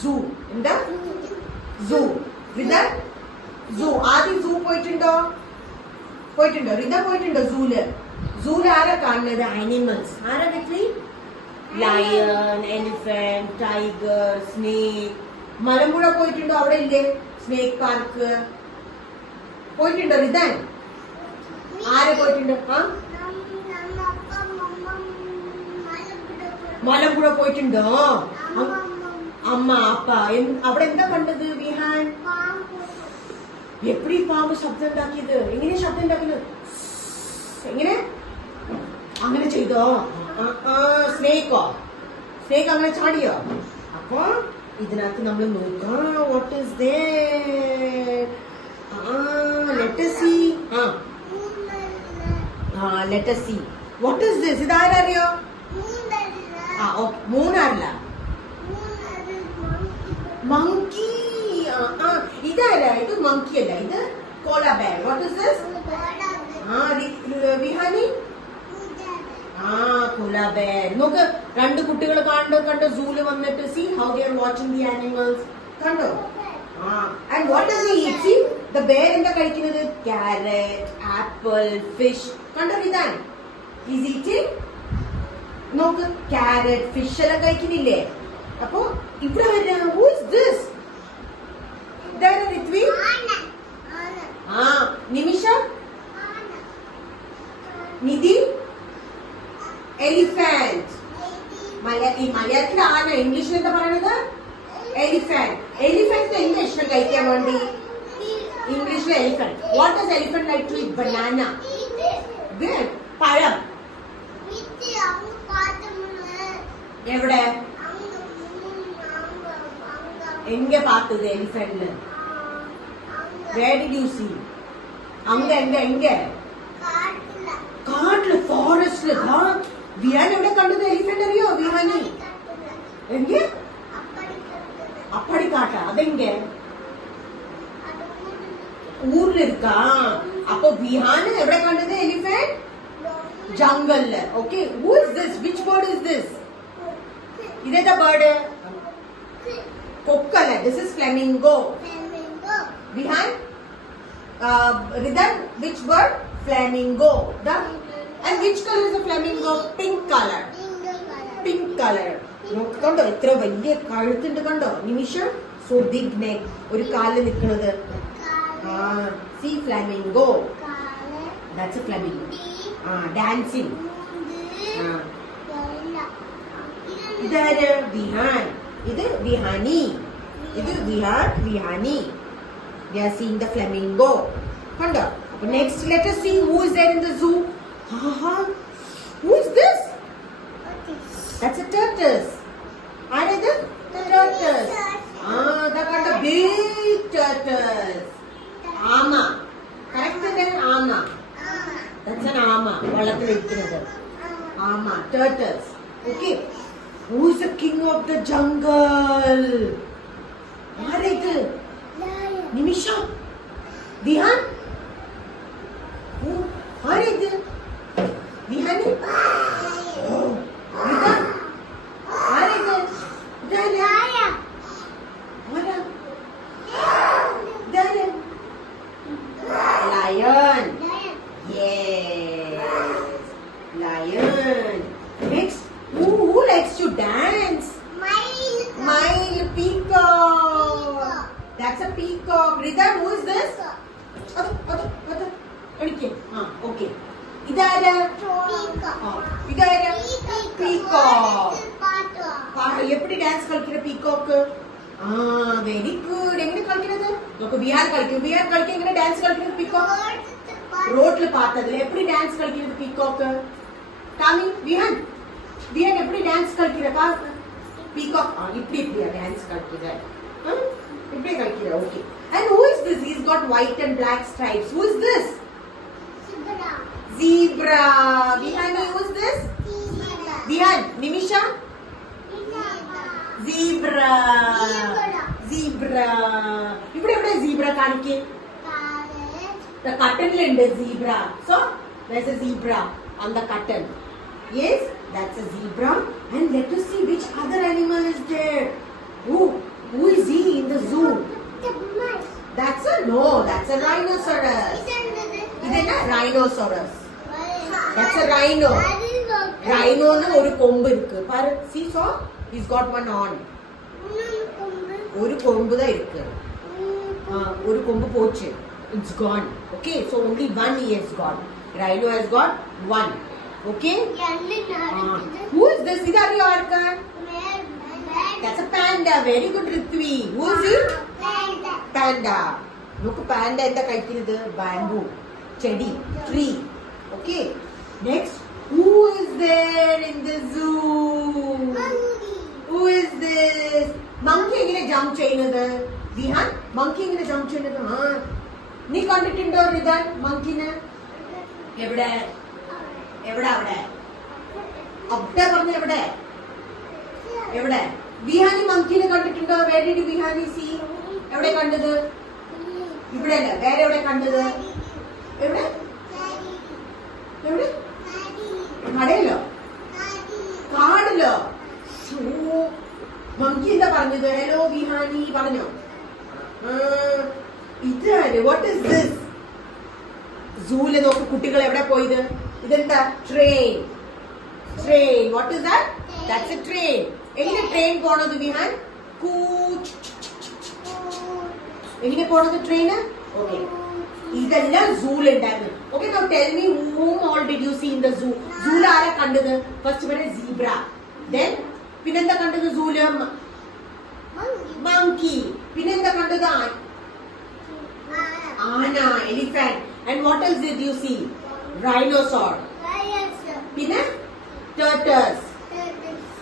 സൂ. എന്താ സൂ? റിത സൂ. ആദ്യം സൂ പോയിട്ടുണ്ടോ? റിത പോയിട്ടുണ്ടോ സൂല്? സൂല് ആരാ കാണുന്നത്? ആനിമൽസ്. ആരാ വീട്ടിൽ? Lion, elephant, tiger, snake. Malampuzha പോയിട്ടുണ്ടോ? അവിടെ ഇല്ലേ സ്നേക്ക് പാർക്ക്? പോയിട്ടുണ്ടോ റിതാൻ? ആരെ പോയിട്ടുണ്ട്? മലമ്പുഴ പോയിട്ടുണ്ടോ? അമ്മ അപ്പ അവിടെ എന്താ കണ്ടത് വിഹാൻ? എപ്പടി പാമ്പ് ശബ്ദം ഉണ്ടാക്കിയത്? എങ്ങനെ ശബ്ദം ഉണ്ടാക്കുന്നത്? എങ്ങനെ അങ്ങനെ ചെയ്തോ? സ്നേക്കോ? സ്നേക്ക് അങ്ങനെ ചാടിയോ? അപ്പൊ ഇതിനകത്ത് നമ്മൾ നോക്കാം. What is there? let us see. Let us see. What is this? ഇതാരറിയോ? മൂന്നാറില്ല. മങ്കി. ഇതാരാ? ഇത് മങ്കി അല്ല, ഇത് koala bear. What is this? വിഹാനി? Koala bear. നോക്ക്, രണ്ട് കുട്ടികൾ കണ്ടോ സൂല് വന്നിട്ട്. See how they are watching the animals. കണ്ടോ? And what does he eat? See, the bear എന്താ കഴിക്കുന്നത്? Carrot, apple, fish. കണ്ടോ ഇതാണ്? He's eating. നോക്ക്, carrot, fish എല്ലാം കഴിക്കുന്നില്ലേ? അപ്പൊ ഇവിടെ വരുന്ന who is this? ഇതാരാ ഋത്വി? നിമിഷ? നിധി? എലിഫന്റ്. മലയാളത്തിൽ ആന, ഇംഗ്ലീഷിൽ എന്താ പറയണത്? എലിഫന്റ്. എലിഫന്റ് എന്താ ഇഷ്ടം കഴിക്കാൻ വേണ്ടി? ഇംഗ്ലീഷിൽ elephant. What does elephant like to eat? Banana. Good. പഴം. എവിടെ? എങ്ക പാത്തത് എലിഫന്റില്? Where did you see? എങ്ക കാട്ടില്, ഫോറസ്റ്റില്. വിഹാൻ എവിടെ കണ്ടത് എലിഫന്റ് അറിയോ വിഹാനി? എങ്ക? അപ്പടിക്കാട്ട. അതെങ്ക? ഊരിലിരിക്കാ. അപ്പൊ വിഹാന് എവിടെ കണ്ടത് എലിഫന്റ്? ജംഗലില്. Okay. Who is this? Which bird is this? ഇതേതാ ബേർഡ്? കൊക്കല്ല. This is flamingo. Vihan? Ridan, which bird? Flamingo. And which color is the flamingo? Pink color. Pink color. കണ്ടോ എത്ര വലിയ കഴുത്തുണ്ട്? കണ്ടോ നിമിഷം? So big neck. ഒരു കാലിൽ നിൽക്കുന്നത്. See flamingo. That's a flamingo. Dancing. ഇതാര്? വിഹാൻ. ഇത് വിഹാനി. ഇത് Vihaan, വിഹാനി. We are seeing the flamingo. കണ്ടോ? അപ്പൊ next let us see who is there in the zoo. Who is this? That's a tortoise. ആരേത്? Tortoise. That kind of big tortoise. ആമ. Correct അല്ലേ? ആമ. That's an ആമ. വെള്ളത്തിലിരിക്കുന്നത് ആമ. Tortoise. Okay. Who is the king of the jungle? ആരേത്? Nimisha? Vihaan? ആരേത്? വിഹാനി? Lion. Yes. Lion. Next, who likes to dance? Mile. Peacock. That's a peacock. Ridan, who is this? Okay. ഇതാരാ? ഇതാരാ? Peacock. എപ്പടി dance കളിക്കുന്ന peacock? Very good. എങ്ങനെ കളിക്കുന്നത്? നോക്ക്, വിഹാൻ കളിക്കും. എങ്ങനെ dance കളിക്കുന്നത് പീകോക്ക്? റോഡില് പാത്തതിൽ എപ്പടി ഡാൻസ് കളിക്കുന്നത് പീകോക്ക്? ടാമി, വിഹാൻ എപ്പടി ഡാൻസ് കളിക്കുന്ന പീകോക്ക്? இப்படியா ഡാൻസ് കളിക്കുന്നത്? இப்படி കളിക്കുക. Okay. And who is this? He's got white and black stripes. Who is this? Zebra. Vihani, who is this? Vihan, Nimisha? Zebra. ഇവിടെ zebra കാണിക്കേ? The curtain ഉണ്ട് zebra. So there's a zebra on the curtain. Yes, that's a zebra. And let us see which other animal is there. Oh, No, that's a rhinoceros. ഇതെന്നാ rhinoceros. That's a rhino. Rhino ന് ഒരു കൊമ്പ് ഇருக்கு. പാரு, see saw? He's got one on. ഒരു കൊമ്പ് ദാ ഇருக்கு. ഒരു കൊമ്പ് പോച്ച്. It's gone. Okay, so only one he has got. Rhino has got one. Okay? Who is this? Idari orca. That's a panda. Very good, Ritvi. Who is it? Panda. Look, panda enta കഴിക്കുന്നത് bamboo, chedi, tree. Okay. Next, who is there in the zoo? Who is this? Monkey എങ്ങനെ jump ചെയ്യുന്നത്? Vihan, monkey എങ്ങനെ jump ചെയ്യുന്നത്? നീ കണ്ടിട്ടുണ്ടോ റിദാൻ monkey-നെ? എവിടെ? എവിടെ അവിടെ? അവിടെ പറഞ്ഞ എവിടെ? എവിടെ? വിഹാനി monkey-നെ കണ്ടിട്ടുണ്ടോ? Where did Vihani see? എവിടെ കണ്ടത്? ഇവിടെ അല്ല, വേറെ എവിടെ കണ്ടത്? എവിടെ? എവിടെ? കടയിലോ? കാടിലോ? monkey എന്താ പറഞ്ഞത്? ഹലോ വിഹാനി പറഞ്ഞോ? ഇതാണ്. What is this? സൂല് നോക്ക് കുട്ടികൾ എവിടെ പോയത്? ഇതെന്താ? Train. Train. What is that? That's a train. എങ്ങനെ ട്രെയിൻ പോണത് വിഹാൻ? എങ്ങനെ പോണത് ട്രെയിന്? ഓക്കെ, ഇതെല്ലാം സൂല് ഉണ്ടായിരുന്നു. Okay, now tell me whom all did you see in the zoo? സൂല് ആരാ കണ്ടത്? ഫസ്റ്റ് ഇവിടെ സീബ്ര, then പിന്നെന്താ കണ്ടത് സൂല്? മങ്കി. പിന്നെന്താ കണ്ടത്? ആന, elephant. And what else did you see? Rhinosaur. പിന്നെ turtles.